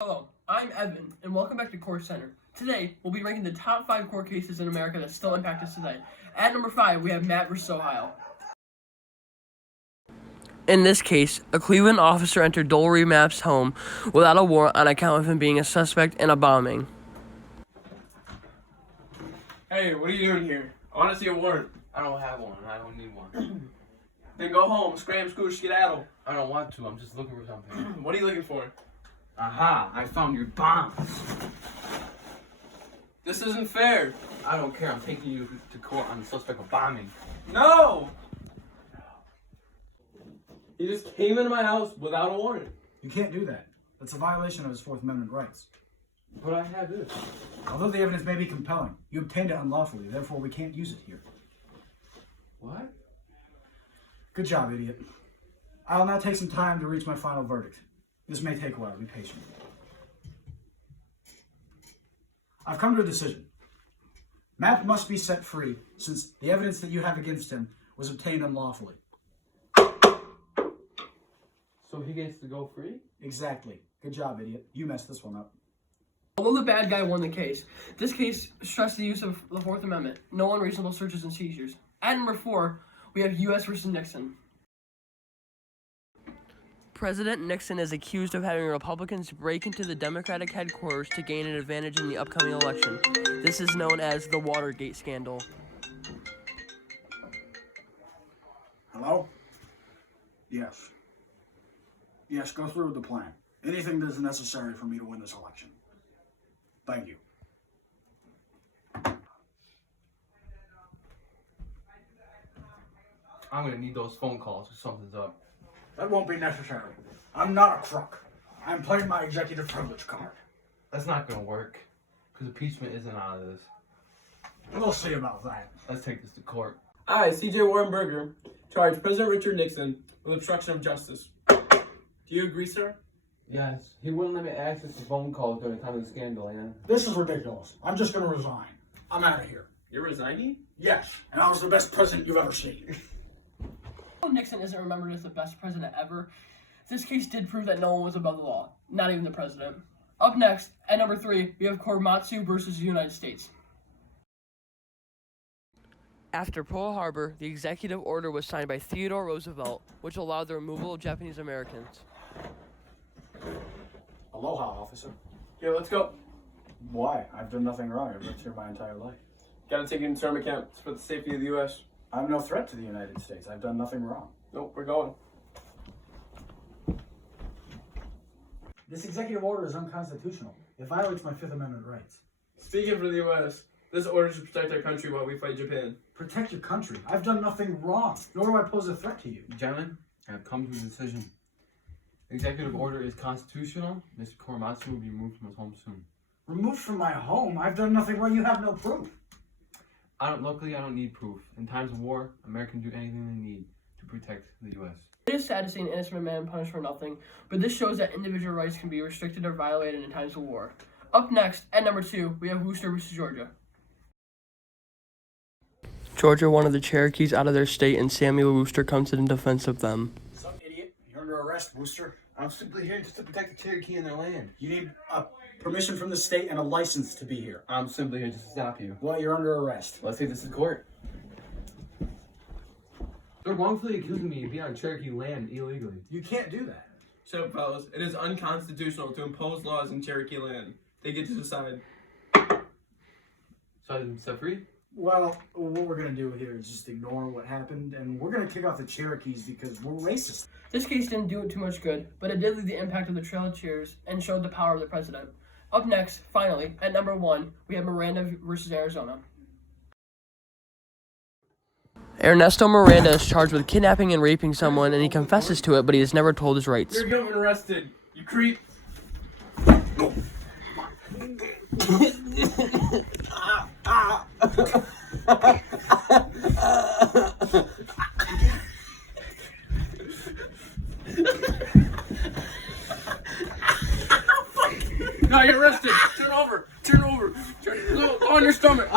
Hello, I'm Evan, and welcome back to Court Center. Today, we'll be ranking the top 5 court cases in America that still impact us today. At number 5, we have Matt vs. Ohio. In this case, a Cleveland officer entered Dolary Mapp's home without a warrant on account of him being a suspect in a bombing. Hey, what are you doing here? I want to see a warrant. I don't have one. I don't need one. Then go home, scram, scooch, skedaddle. I don't want to. I'm just looking for something. What are you looking for? Aha! I found your bombs. This isn't fair. I don't care. I'm taking you to court on the suspect of bombing. No! He just came into my house without a warrant. You can't do that. That's a violation of his Fourth Amendment rights. But I have this. Although the evidence may be compelling, you obtained it unlawfully, therefore we can't use it here. What? Good job, idiot. I'll now take some time to reach my final verdict. This may take a while. Be patient. I've come to a decision. Matt must be set free, since the evidence that you have against him was obtained unlawfully. So he gets to go free? Exactly. Good job, idiot. You messed this one up. Although the bad guy won the case, this case stressed the use of the Fourth Amendment, no unreasonable searches and seizures. At number 4, we have U.S. vs. Nixon. President Nixon is accused of having Republicans break into the Democratic headquarters to gain an advantage in the upcoming election. This is known as the Watergate scandal. Hello? Yes. Yes, go through with the plan. Anything that is necessary for me to win this election. Thank you. I'm gonna need those phone calls if something's up. That won't be necessary. I'm not a crook. I'm playing my executive privilege card. That's not gonna work. Because impeachment isn't out of this. We'll see about that. Let's take this to court. I, C.J. Warren Burger, charge President Richard Nixon with obstruction of justice. Do you agree, sir? Yes. He wouldn't let me access the phone calls during the time of the scandal, and This is ridiculous. I'm just going to resign. I'm out of here. You're resigning? Yes, and I was the best president you've ever seen. Although Nixon isn't remembered as the best president ever, this case did prove that no one was above the law, not even the president. Up next, at number 3, we have Korematsu versus the United States. After Pearl Harbor, the executive order was signed by Theodore Roosevelt, which allowed the removal of Japanese Americans. Aloha, officer. Yeah, let's go. Why? I've done nothing wrong. I've lived here my entire life. Gotta take it into term account. It's for the safety of the U.S. I'm no threat to the United States. I've done nothing wrong. Nope, we're going. This executive order is unconstitutional. It violates my Fifth Amendment rights. Speaking for the U.S., this order should protect our country while we fight Japan. Protect your country. I've done nothing wrong, nor do I pose a threat to you. gentlemen, I've come to a decision. The executive order is constitutional. Mr. Korematsu will be removed from his home soon. Removed from my home? I've done nothing wrong. You have no proof. Luckily, I don't need proof. In times of war, Americans do anything they need to protect the U.S. It is sad to see an innocent man punished for nothing, but this shows that individual rights can be restricted or violated in times of war. Up next, at number 2, we have Worcester versus Georgia. Georgia wanted the Cherokees out of their state, and Samuel Worcester comes in defense of them. Some idiot. You're under arrest, Worcester. I'm simply here just to protect the Cherokee and their land. You need permission from the state and a license to be here. I'm simply here just to stop you. Well, you're under arrest. Let's take this to court. They're wrongfully accusing me of being on Cherokee land illegally. You can't do that. Shut up, fellas. It is unconstitutional to impose laws in Cherokee land. They get to decide. So I'm set free? Well, what we're going to do here is just ignore what happened, and we're going to kick off the Cherokees because we're racist. This case didn't do it too much good, but it did leave the impact of the Trail of Tears and showed the power of the president. Up next, finally, at number 1, we have Miranda versus Arizona. Ernesto Miranda is charged with kidnapping and raping someone, and he confesses to it, but he has never told his rights. You're getting arrested. You creep. No, you're arrested. Turn over. Turn over. Go on your stomach.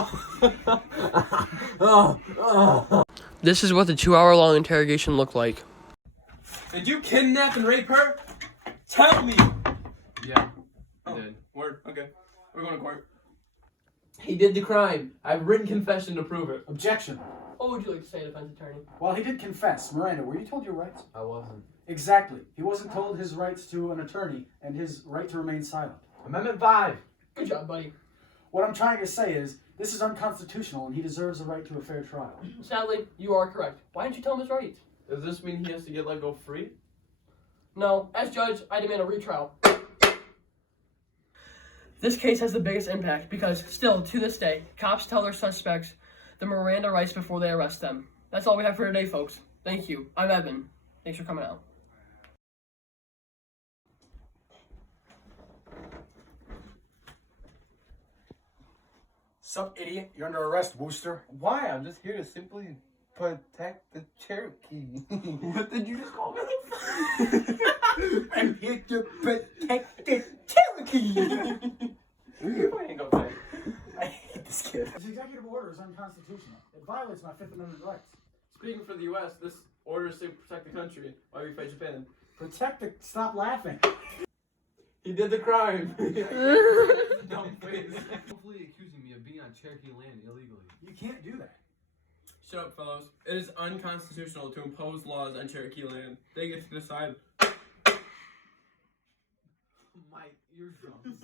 This is what the 2-hour-long interrogation looked like. Did you kidnap and rape her? Tell me. Yeah. Oh. did. Word. Okay. We're going to court. He did the crime. I have written confession to prove it. Objection. What would you like to say, defense attorney? While he did confess, Miranda, were you told your rights? I wasn't. Exactly. He wasn't told his rights to an attorney and his right to remain silent. Amendment 5. Good job, buddy. What I'm trying to say is, this is unconstitutional and he deserves a right to a fair trial. Sadly, you are correct. Why didn't you tell him his rights? Does this mean he has to get let go free? No, as judge, I demand a retrial. This case has the biggest impact because still, to this day, cops tell their suspects the Miranda rights before they arrest them. That's all we have for today, folks. Thank you. I'm Evan. Thanks for coming out. Sup, idiot? You're under arrest, Wooster. Why? I'm just here to simply protect the Cherokee. What did you just call me? I'm here to protect the Cherokee. You ain't gonna say. I hate this kid. This executive order is unconstitutional. It violates my Fifth Amendment rights. Speaking for the U.S., this order is to protect the country while we fight Japan. Protect the... Stop laughing. He did the crime. Dumb face. Hopefully accusing me of being on Cherokee land illegally. You can't do that. Shut up, fellows. It is unconstitutional to impose laws on Cherokee land. They get to decide. My eardrums.